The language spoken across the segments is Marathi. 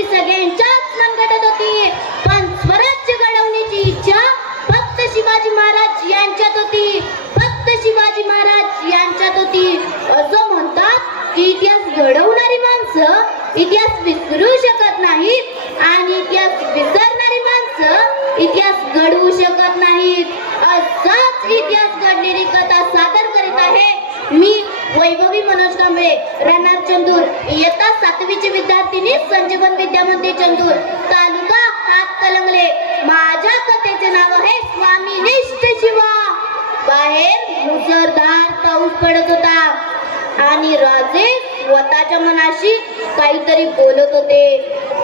ही सगळ्यांच्याच मनगटात होती. पण स्वराज्य घडवण्याची इच्छा फक्त शिवाजी महाराज यांच्यात होती. फक्त शिवाजी महाराज यांच्यात होती. असं म्हणतात की इतिहास घडवणारी माणसं इतिहास विसरू शकत नाहीत आणि इतिहास विसरणारी माणसं इतिहास घडवू शकत नाहीत. असाच इतिहास घडलेली कथा सादर करीत आहे. मनोज राहणार चंदूर. इयत्ता सातवीची विद्यार्थिनी संजीवन विद्या मंदिर चंदूर. तालुका हात कलंगले. माझ्या कथेचे नाव आहे स्वामी निष्ठ शिवा. बाहेर मुसळधार पाऊस पडत होता. आणि राजे स्वतःच्या मनाशी काहीतरी बोलत होते.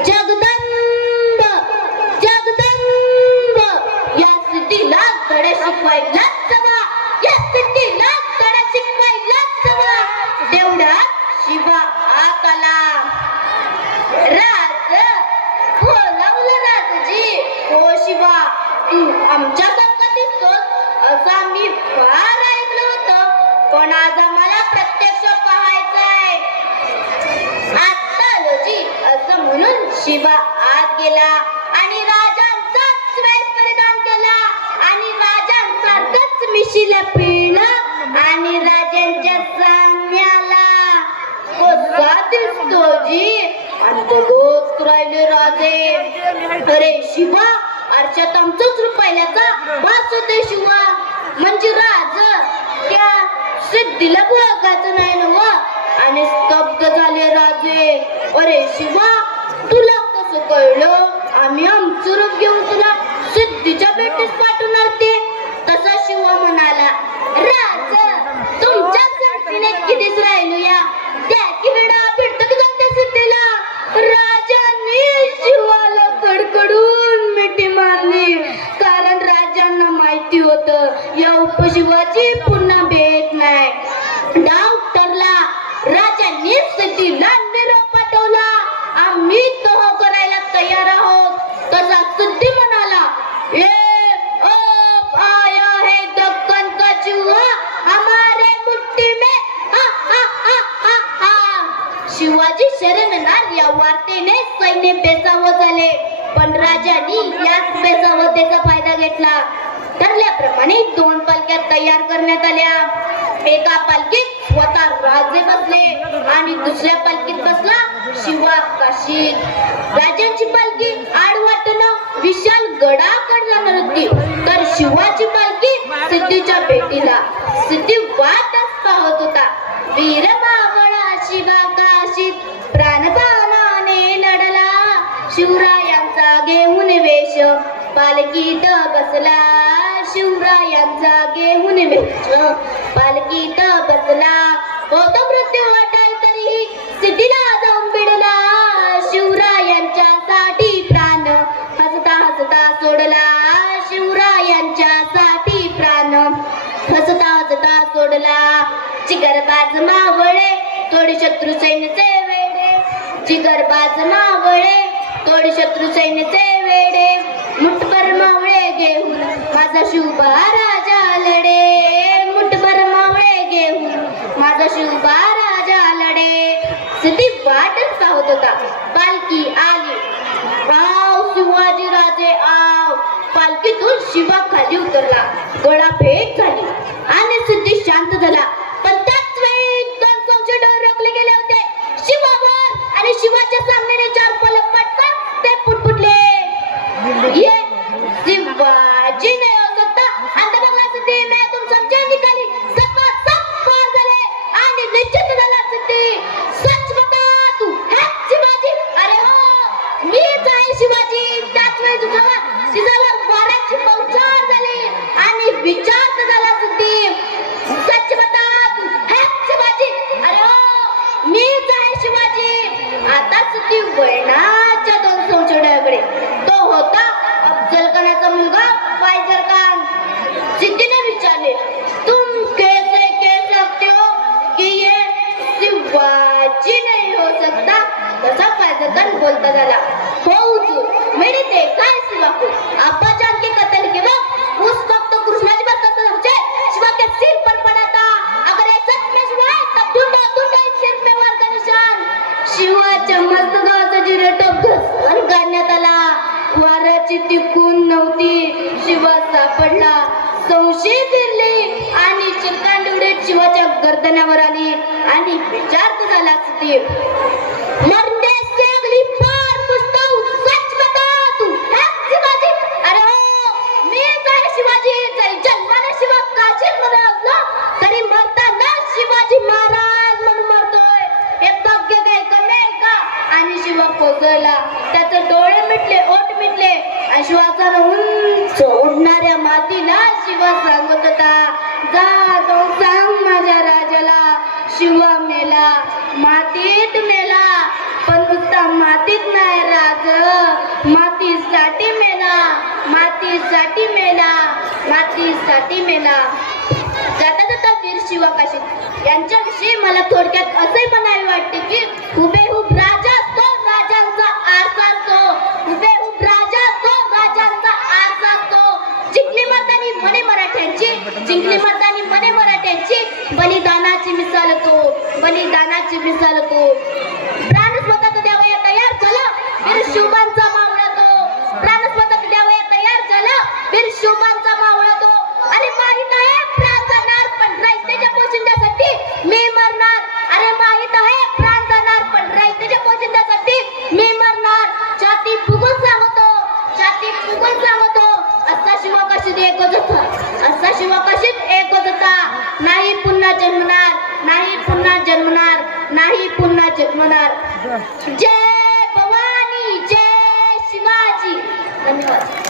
जगदंब जगदंब या सिद्धीला धडे शिकवायला हवा शिवा आत राज बोलावलं राजजी. हो शिवा तू आमच्या सारखा दिसतोस असं मी फार ऐकलं होतं. पण आज आम्हाला प्रत्यक्ष पाहायचंय. आता आलोजी असं म्हणून शिवा आत गेला आणि राजांचाच वेश परिधान केला आणि राजांसारखंच मिशीला पिळलं आणि राजांच्या साम्याला कसा दिसतो जी आणि बघत राहिले राजे अरे शिवा आरशात आमचंच रूप पाहिल्याचा वास होते शिवा. म्हणजे राज त्या सिद्धीला बघायचं नाही ना आणि स्तब्ध झाले राजे. अरे शिवा तुला कसं कळलं? आम्ही आमचं रूप घेऊन तुला सिद्धीच्या भेटीस पाठवणार ते. शिवाजी पुन्हा भेट नाही. डाव ठरला राजांनी सिद्धीला निरोप पाठवला. आम्ही तह करायला तयार आहोत. तसा सिद्धी म्हणाला ए ओ आया है दक्कन का चूहा हमारे मुट्ठी में हा हा हा हा हा. शिवाजी शरणणार या वार्तेने सैन्य बेसावत झाले. पण राजांनी या दोन पालख्या तयार करण्यात आल्या. एका पालखीत स्वतः राजे बसले आणि दुसऱ्या पालखीत बसला शिवा काशी. राजांची पालखी आडवाटनं विशाल गडाकड जाणार होती तर शिवाची पालखी सिद्धीच्या भेटीला. सिद्धी वाटच पाहत होता. वीर बावळा शिवा काशीत प्राणपानाने लढला. शिवरायांचा घेऊन वेश. पालखीत बसला. शिवरायांचा घेऊन मित्र पालखीत बसला. होतो मृत्यू वाटाय तरीही सिद्धीला जाऊन भिडला. शिवरायांच्या साठी प्राण हसता हसता सोडला. शिवरायांच्या साठी प्राण हसता हसता सोडला. चिगरबाज मावळे थोडी शत्रू सैन्याचे वेडे. चिगरबाज मावळे थोडी शत्रू सैन्याचे वेडे मुठभर मावळे घेऊन माझा शिवबा राजा लढे. मुठभर मावळे घेऊन माझा शिवबा राजा लढे. सिद्धी वाटच पाहत होता पालखी आली. आव शिवाजी राजे आव. पालखीतून शिवा खाली उतरला. गळा हो आहे शिवाजी. त्याच वेळी वाऱ्याची झाली. आणि विचार झाला सिद्धी सच बता तू शिवाजी. अरे हो, मीच आहे शिवाजी. आता सिद्धी वळणाच्या दोन संशोधनाकडे. तो होता अफजल खानाचा मुलगा फायजर खान. सिद्धीने विचारले तुम कैसे कह सकते हो कि ये शिवाजी नहीं हो सकता? तसा फायदेकर बोलता झाला. हो उजू मिळते काय शिवाकू आपा जानकी कतल के वक्त उस वक्त कृष्णाजी पर कतल हो जाए सिर पर पड़ा था अगर ऐसा में तब तू तब तू ढूंढा सिर में वार का निशान शिवाच्या मस्तकाचा जिरेटोप घसरण करण्यात आला. वाराची तिकून नव्हती शिवा सापडला. संशय फिरले आणि चिरकांडवडे शिवाच्या गर्दनावर आली. आणि विचार सुधीर मरने अगली सच बता तू. शिवाजी अरे हो मी शिवाजी जरी जन्माला शिवा मध्ये असलो तरी मरताना शिवाजी महाराज म्हणून मरतोय. हे भाग्य काय कमी आहे का? आणि शिवा कोसळला. त्याचे डोळे मिटले ओठ मिटले. आणि शिवाचा उंच उडणाऱ्या मातीला शिवा सांगत होता जा जाऊन सांग माझ्या राजाला शिवा मेला मातीत मेला पण नुसता मातीत नाही राज. मातीसाठी मेला मातीसाठी मेला मातीसाठी मेला. जाता जाता वीर शिवाकाशी. यांच्याविषयी मला थोडक्यात असे म्हणावे वाटते की खूप बलिदानाची मिसाल तो. प्राणस्वतः द्यावया तयार झाला. वीर शिवबांचा मावळा तो. प्राणस्वतः द्यावया तयार झालं. वीर शिवबांचा मावळा तो. आणि माहीत आहे प्राण जाणार पण पोशिंद्यासाठी मी मरणार अरे माहीत आहे प्राण जाणार पण रयतेच्या पोशिंद्यासाठी मी मरणार छाती फुगून सांगतो छाती फुगून सांगतो असा शिवकाशीत एकच होता असा शिवकाशीत एकच होता नाही पुन्हा जन्मणार नाही पुन्हा जन्मणार जन्मणार जय भवानी जय शिवाजी. धन्यवाद.